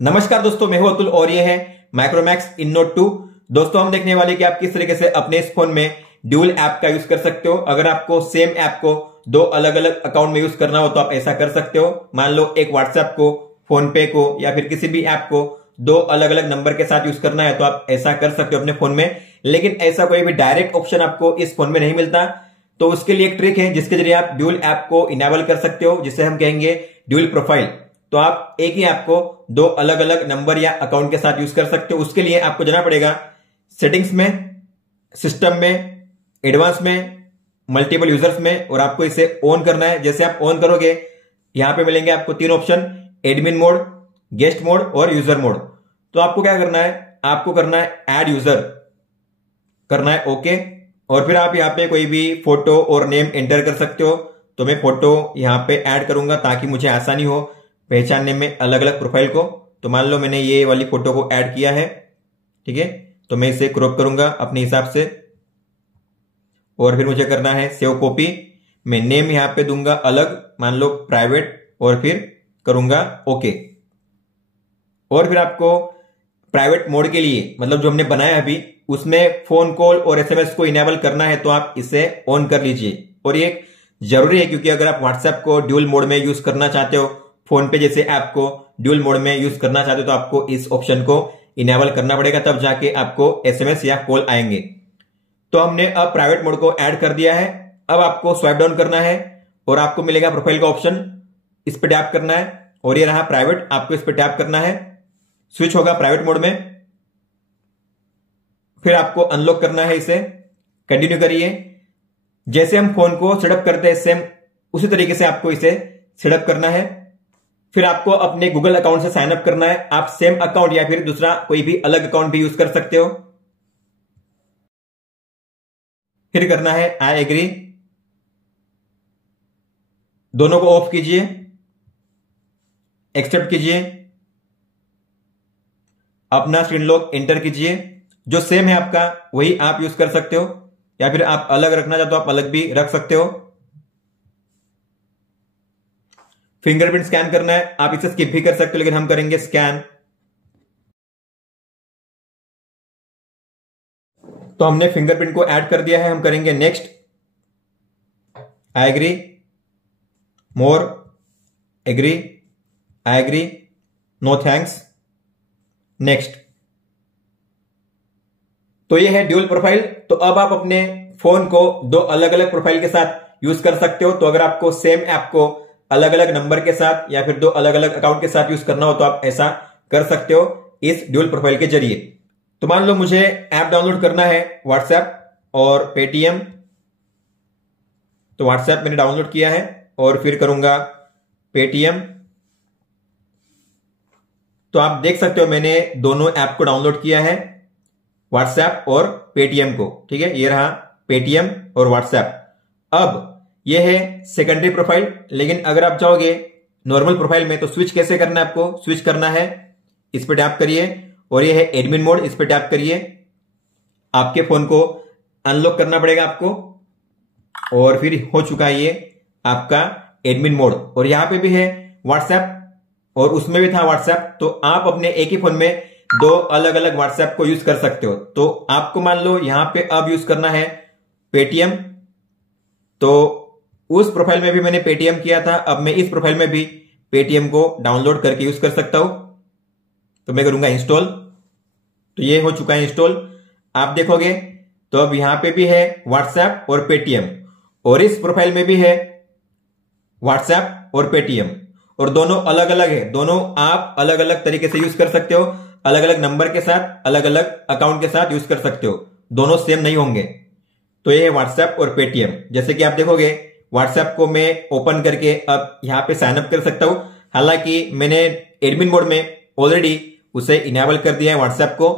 नमस्कार दोस्तों, मैं हूं अतुल और ये है माइक्रोमैक्स इन नोट 2। दोस्तों हम देखने वाले कि आप किस तरीके से अपने इस फोन में ड्यूल ऐप का यूज कर सकते हो। अगर आपको सेम ऐप को दो अलग अलग अकाउंट में यूज करना हो तो आप ऐसा कर सकते हो। मान लो एक व्हाट्सएप को, फोन पे को या फिर किसी भी ऐप को दो अलग अलग नंबर के साथ यूज करना है तो आप ऐसा कर सकते हो अपने फोन में। लेकिन ऐसा कोई भी डायरेक्ट ऑप्शन आपको इस फोन में नहीं मिलता, तो उसके लिए एक ट्रिक है जिसके जरिए आप ड्यूल ऐप को इनेबल कर सकते हो, जिसे हम कहेंगे ड्यूल प्रोफाइल। तो आप एक ही ऐप को दो अलग अलग नंबर या अकाउंट के साथ यूज कर सकते हो। उसके लिए आपको जाना पड़ेगा सेटिंग्स में, सिस्टम में, एडवांस में, मल्टीपल यूजर्स में, और आपको इसे ऑन करना है। जैसे आप ऑन करोगे यहां पे मिलेंगे आपको तीन option, admin mode, guest mode और यूजर मोड। तो आपको क्या करना है, आपको करना है ऐड यूजर, करना है ओके। और फिर आप यहाँ पे कोई भी फोटो और नेम एंटर कर सकते हो। तो मैं फोटो यहाँ पे ऐड करूंगा ताकि मुझे आसानी हो पहचानने में अलग अलग प्रोफाइल को। तो मान लो मैंने ये वाली फोटो को ऐड किया है, ठीक है। तो मैं इसे क्रॉप करूंगा अपने हिसाब से और फिर मुझे करना है सेव कॉपी। मैं नेम यहां पे दूंगा अलग, मान लो प्राइवेट, और फिर करूंगा ओके। और फिर आपको प्राइवेट मोड के लिए, मतलब जो हमने बनाया है अभी, उसमें फोन कॉल और एसएमएस को इनेबल करना है, तो आप इसे ऑन कर लीजिए। और ये जरूरी है क्योंकि अगर आप व्हाट्सएप को ड्यूल मोड में यूज करना चाहते हो, फोन पे जैसे ऐप को ड्यूल मोड में यूज करना चाहते हो, तो आपको इस ऑप्शन को इनेबल करना पड़ेगा, तब जाके आपको एसएमएस या कॉल आएंगे। तो हमने अब प्राइवेट मोड को ऐड कर दिया है। अब आपको स्वाइप डाउन करना है और आपको मिलेगा प्रोफाइल का ऑप्शन, इस पर टैप करना है और ये रहा प्राइवेट, आपको इस पर टैप करना है, स्विच होगा प्राइवेट मोड में। फिर आपको अनलॉक करना है इसे, कंटिन्यू करिए। जैसे हम फोन को सेटअप करते हैं सेम उसी तरीके से आपको इसे सेटअप करना है। फिर आपको अपने गूगल अकाउंट से साइन अप करना है। आप सेम अकाउंट या फिर दूसरा कोई भी अलग अकाउंट भी यूज कर सकते हो। फिर करना है आई एग्री, दोनों को ऑफ कीजिए, एक्सेप्ट कीजिए, अपना स्क्रीन लॉक एंटर कीजिए। जो सेम है आपका वही आप यूज कर सकते हो, या फिर आप अलग रखना चाहते हो आप अलग भी रख सकते हो। फिंगरप्रिंट स्कैन करना है, आप इसे स्किप भी कर सकते हो, लेकिन हम करेंगे स्कैन। तो हमने फिंगरप्रिंट को ऐड कर दिया है, हम करेंगे next, I agree, more, agree, I agree, no thanks, next. तो ये है ड्यूल प्रोफाइल। तो अब आप अपने फोन को दो अलग अलग प्रोफाइल के साथ यूज कर सकते हो। तो अगर आपको सेम ऐप को अलग अलग नंबर के साथ या फिर दो अलग अलग अकाउंट के साथ यूज करना हो तो आप ऐसा कर सकते हो इस ड्यूल प्रोफाइल के जरिए। तो मान लो मुझे ऐप डाउनलोड करना है व्हाट्सएप और पेटीएम। तो व्हाट्सएप मैंने डाउनलोड किया है और फिर करूंगा पेटीएम। तो आप देख सकते हो मैंने दोनों ऐप को डाउनलोड किया है, व्हाट्सएप और पेटीएम को, ठीक है। ये रहा पेटीएम और व्हाट्सएप। अब ये है सेकेंडरी प्रोफाइल। लेकिन अगर आप चाहोगे नॉर्मल प्रोफाइल में तो स्विच कैसे करना है, आपको स्विच करना है, इस पर टैप करिए और ये है एडमिन मोड, इस पर टैप करिए। आपके फोन को अनलॉक करना पड़ेगा आपको और फिर हो चुका है ये आपका एडमिन मोड। और यहां पे भी है व्हाट्सएप और उसमें भी था व्हाट्सएप। तो आप अपने एक ही फोन में दो अलग अलग व्हाट्सएप को यूज कर सकते हो। तो आपको मान लो यहां पे अब यूज करना है पेटीएम। तो उस प्रोफाइल में भी मैंने पेटीएम किया था, अब मैं इस प्रोफाइल में भी पेटीएम को डाउनलोड करके यूज कर सकता हूं। तो मैं करूंगा इंस्टॉल। तो ये हो चुका है इंस्टॉल, आप देखोगे। तो अब यहां पे भी है व्हाट्सएप और पेटीएम और इस प्रोफाइल में भी है व्हाट्सएप और पेटीएम, और दोनों अलग अलग है। दोनों आप अलग अलग तरीके से यूज कर सकते हो, अलग अलग नंबर के साथ, अलग अलग अकाउंट के साथ यूज कर सकते हो, दोनों सेम नहीं होंगे। तो ये है व्हाट्सएप और पेटीएम। जैसे कि आप देखोगे व्हाट्सएप को मैं ओपन करके अब यहां पे साइन अप कर सकता हूं। हालांकि मैंने एडमिन मोड में ऑलरेडी उसे इनेबल कर दिया है व्हाट्सएप को।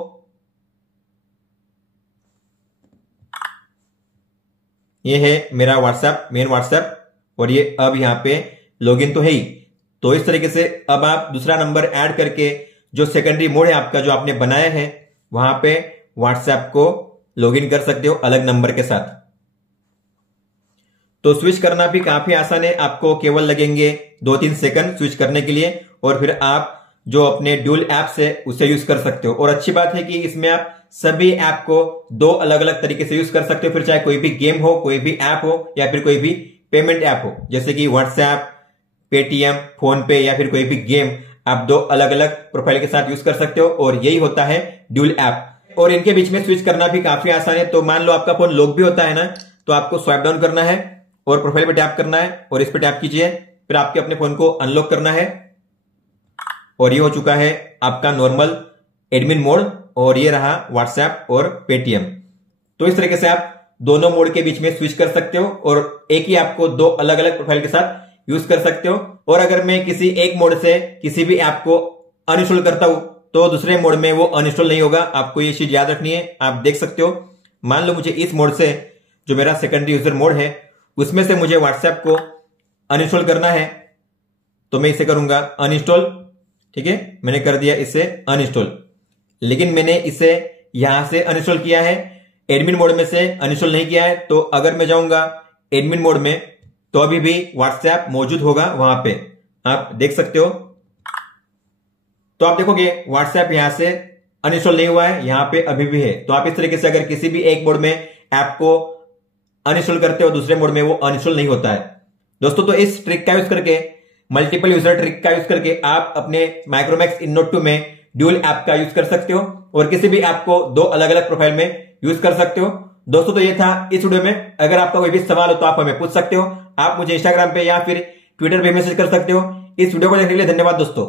ये है मेरा व्हाट्सएप, मेन व्हाट्सएप, और ये अब यहां पे लॉगिन तो है ही। तो इस तरीके से अब आप दूसरा नंबर ऐड करके जो सेकेंडरी मोड है आपका, जो आपने बनाया है, वहां पे व्हाट्सएप को लॉगिन कर सकते हो अलग नंबर के साथ। तो स्विच करना भी काफी आसान है, आपको केवल लगेंगे 2-3 सेकंड स्विच करने के लिए, और फिर आप जो अपने ड्यूल ऐप से उसे यूज कर सकते हो। और अच्छी बात है कि इसमें आप सभी ऐप को दो अलग अलग तरीके से यूज कर सकते हो, फिर चाहे कोई भी गेम हो, कोई भी ऐप हो, या फिर कोई भी पेमेंट ऐप हो, जैसे कि व्हाट्सएप, पेटीएम, फोन पे, या फिर कोई भी गेम आप दो अलग अलग प्रोफाइल के साथ यूज कर सकते हो। और यही होता है ड्यूल ऐप। और इनके बीच में स्विच करना भी काफी आसान है। तो मान लो आपका फोन लॉक भी होता है ना, तो आपको स्वाइप डाउन करना है और प्रोफाइल पे टैप करना है और इस पे टैप कीजिए, फिर आपके अपने फोन को अनलॉक करना है और ये हो चुका है आपका नॉर्मल एडमिन मोड, और ये रहा व्हाट्सएप और पेटीएम। तो इस तरीके से आप दोनों मोड के बीच में स्विच कर सकते हो और एक ही ऐप को दो अलग अलग प्रोफाइल के साथ यूज कर सकते हो। और अगर मैं किसी एक मोड से किसी भी ऐप को अनइंस्टॉल करता हूं तो दूसरे मोड में वो अनइंस्टॉल नहीं होगा। आपको ये चीज याद रखनी है। आप देख सकते हो, मान लो मुझे इस मोड से, जो मेरा सेकेंडरी यूजर मोड है, उसमें से मुझे व्हाट्सएप को अनइंस्टॉल करना है, तो मैं इसे करूंगा अनइंस्टॉल। ठीक है, मैंने कर दिया इसे अनइंस्टॉल, लेकिन मैंने इसे यहां से अनइंस्टॉल किया है, एडमिन मोड में से अनइंस्टॉल नहीं किया है। तो अगर मैं जाऊंगा एडमिन मोड में तो अभी भी व्हाट्सएप मौजूद होगा वहां पे, आप देख सकते हो। तो आप देखोगे व्हाट्सएप यहां से अनइंस्टॉल नहीं हुआ है, यहां पे अभी भी है। तो आप इस तरीके से अगर किसी भी एक मोड में ऐप को अनइंस्टॉल करते हो, दूसरे मोड में वो अनइंस्टॉल नहीं होता है। दोस्तों, तो इस ट्रिक का यूज करके, मल्टीपल यूजर ट्रिक का यूज करके आप अपने माइक्रोमैक्स InNote 2 में ड्यूल ऐप का यूज कर सकते हो और किसी भी ऐप को दो अलग अलग प्रोफाइल में यूज कर सकते हो। दोस्तों, तो ये था इस वीडियो में। अगर आपका कोई भी सवाल हो तो आप हमें पूछ सकते हो। आप मुझे इंस्टाग्राम पे या फिर ट्विटर पे मैसेज कर सकते हो। इस वीडियो को देखने के लिए धन्यवाद दोस्तों।